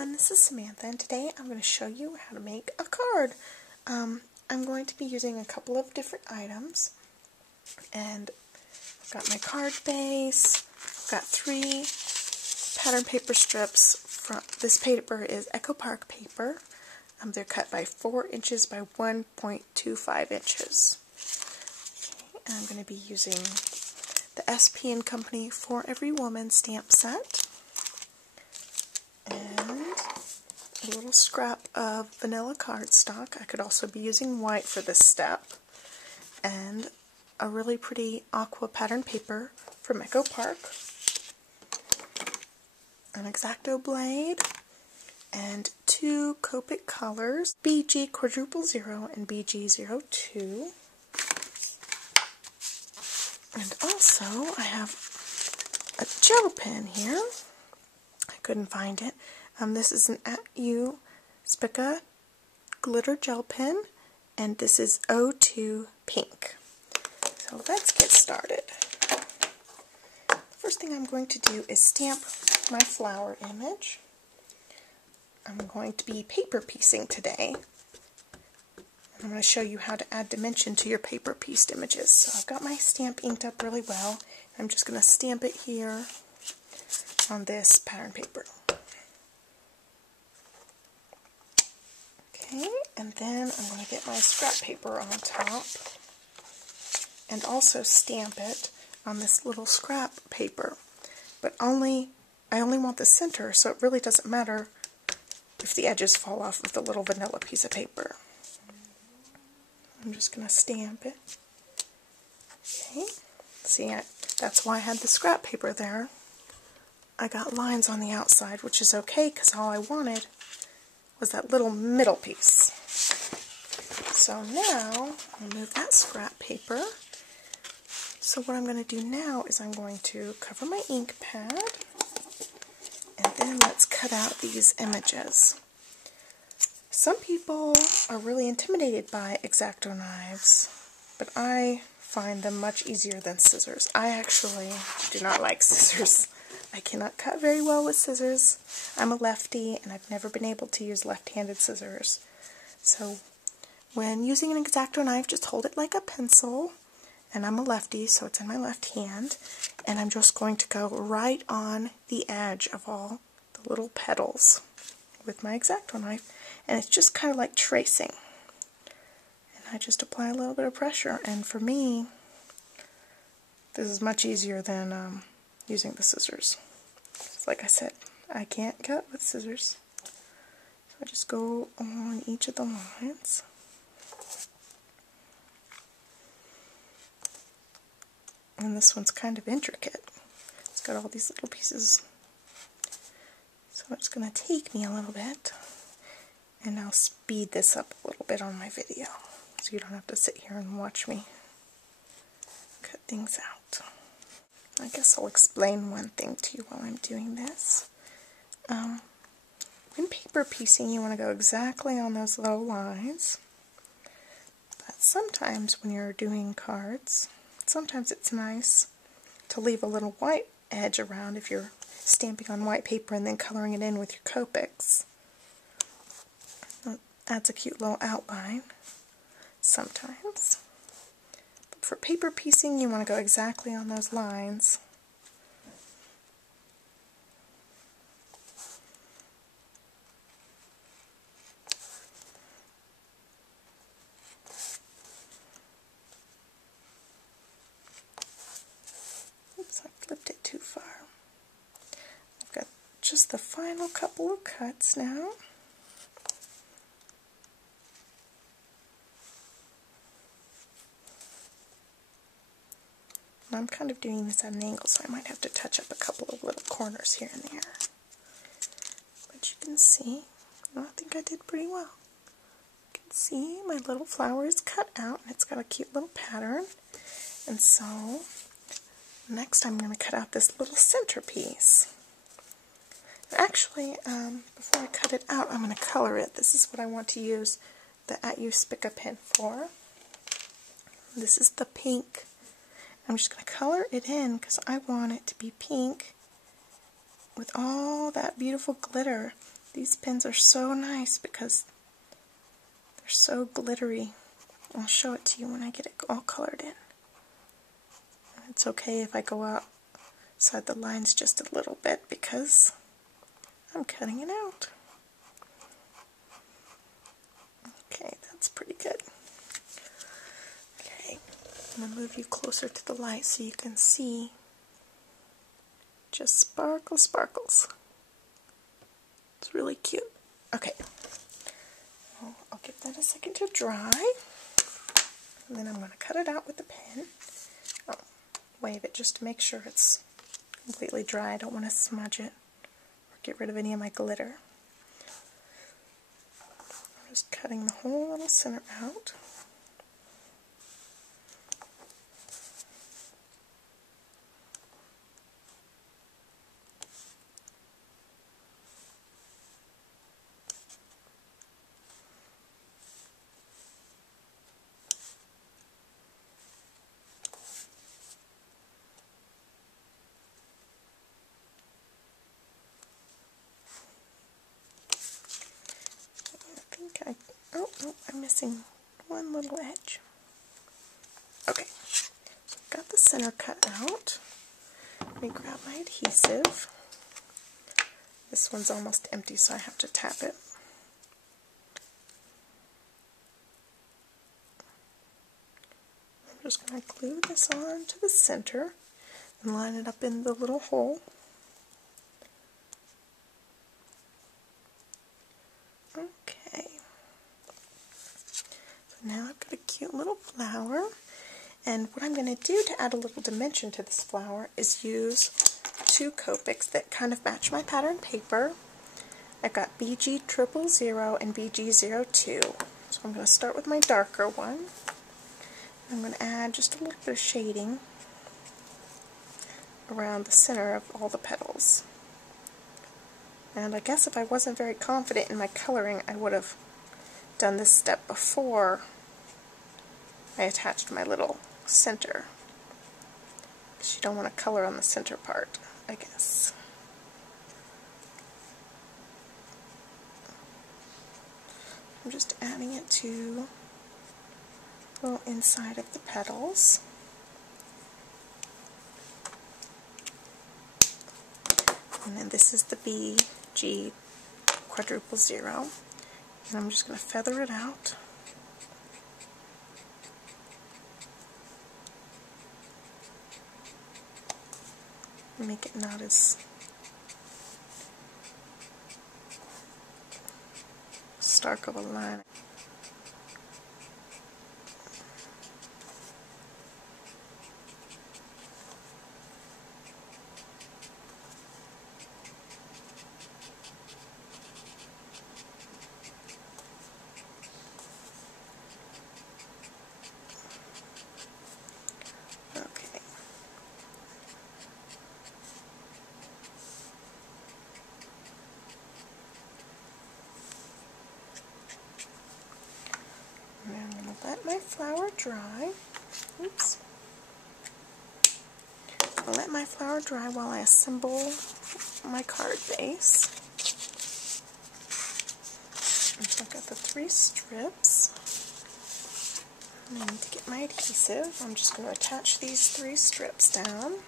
everyone, this is Samantha, and today I'm going to show you how to make a card. I'm going to be using a couple of different items, and I've got my card base. I've got 3 pattern paper strips. This paper is Echo Park paper. They're cut by 4 inches by 1.25 inches. Okay, and I'm going to be using the SP & Company For Every Woman stamp set. And a little scrap of vanilla cardstock. I could also be using white for this step. And a really pretty aqua pattern paper from Echo Park. An X-Acto blade. And 2 Copic colors, BG Quadruple 0 and BG 02. And also, I have a gel pen here. I couldn't find it. This is an At You Spica glitter gel pen, and this is 02 pink. So let's get started. The first thing I'm going to do is stamp my flower image. I'm going to be paper piecing today. I'm going to show you how to add dimension to your paper pieced images. So I've got my stamp inked up really well. I'm just going to stamp it here on this pattern paper. Okay, and then I'm going to get my scrap paper on top and also stamp it on this little scrap paper. But I only want the center, so it really doesn't matter if the edges fall off of the little vanilla piece of paper. I'm just going to stamp it. Okay, see, that's why I had the scrap paper there. I got lines on the outside, which is okay because all I wanted was that little middle piece. So now, I'll move that scrap paper. So what I'm going to do now is I'm going to cover my ink pad, and then let's cut out these images. Some people are really intimidated by X-Acto knives, but I find them much easier than scissors. I actually do not like scissors. I cannot cut very well with scissors. I'm a lefty, and I've never been able to use left-handed scissors. So when using an X-Acto knife, just hold it like a pencil, and I'm a lefty, so it's in my left hand, and I'm just going to go right on the edge of all the little petals with my X-Acto knife, and it's just kind of like tracing. And I just apply a little bit of pressure, and for me, this is much easier than using the scissors. Like I said, I can't cut with scissors. So I just go along each of the lines. And this one's kind of intricate. It's got all these little pieces. So it's going to take me a little bit. And I'll speed this up a little bit on my video, so you don't have to sit here and watch me cut things out. I guess I'll explain one thing to you while I'm doing this. When paper piecing, you want to go exactly on those low lines. But sometimes when you're doing cards, sometimes it's nice to leave a little white edge around if you're stamping on white paper and then coloring it in with your Copics. It adds a cute little outline sometimes. For paper piecing, you want to go exactly on those lines. Oops, I flipped it too far. I've got just the final couple of cuts now. I'm kind of doing this at an angle, so I might have to touch up a couple of little corners here and there. But you can see, I think I did pretty well. You can see my little flower is cut out, and it's got a cute little pattern. And so, next I'm going to cut out this little centerpiece. Actually, before I cut it out, I'm going to color it. This is what I want to use the At You Spica pen for. This is the pink. I'm just going to color it in because I want it to be pink with all that beautiful glitter These pens are so nice because they're so glittery. I'll show it to you when I get it all colored in. It's okay if I go outside the lines just a little bit because I'm cutting it out. Okay, that's pretty good. Okay, I'm going to move you closer to the light so you can see just sparkles. It's really cute. Okay, I'll give that a second to dry, and then I'm going to cut it out with the pen. I'll wave it just to make sure it's completely dry. I don't want to smudge it or get rid of any of my glitter. I'm just cutting the whole little center out. Oh, I'm missing one little edge. Okay, so I've got the center cut out. Let me grab my adhesive. This one's almost empty, so I have to tap it. I'm just going to glue this on to the center and line it up in the little hole. Okay. So now I've got a cute little flower. And what I'm going to do to add a little dimension to this flower is use two Copics that kind of match my pattern paper. I've got BG000 and BG02. So I'm going to start with my darker one. I'm going to add just a little bit of shading around the center of all the petals. And I guess if I wasn't very confident in my coloring, I would have done this step before I attached my little center. Because you don't want to color on the center part, I guess. I'm just adding it to the little inside of the petals. And then this is the BG000. And I'm just going to feather it out. Make it not as stark of a line. Okay. And I'm going to let my flower dry. Oops. I'll let my flower dry while I assemble my card base. And so I've got the 3 strips. And I need to get my adhesive. I'm just going to attach these 3 strips down.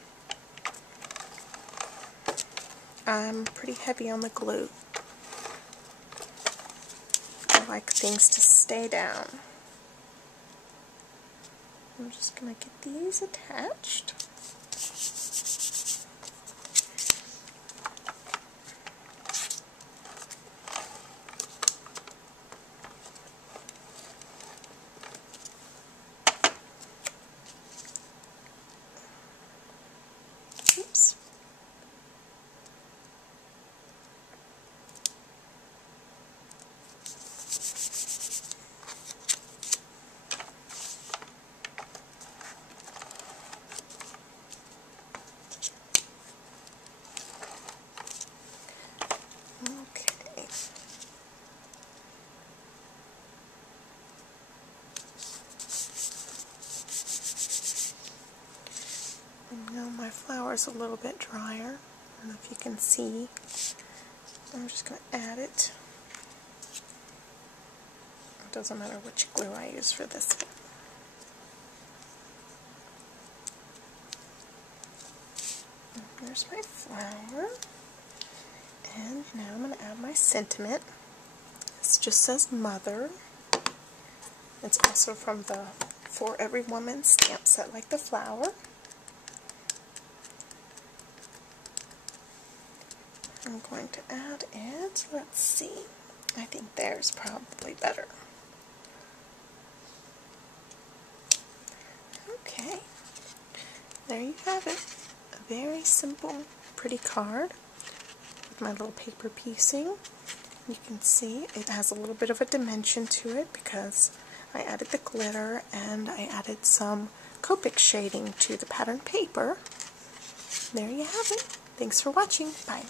I'm pretty heavy on the glue. I like things to stay down. I'm just going to get these attached. Oops. Okay. And now my flower's a little bit drier. I don't know if you can see. I'm just going to add it. It doesn't matter which glue I use for this one. And there's my flower. And now I'm going to add my sentiment. This just says Mother. It's also from the For Every Woman stamp set, like the flower. I'm going to add it. Let's see. I think there's probably better. Okay. There you have it. A very simple, pretty card with my little paper piecing. You can see it has a little bit of a dimension to it because I added the glitter and I added some Copic shading to the pattern paper. There you have it. Thanks for watching. Bye.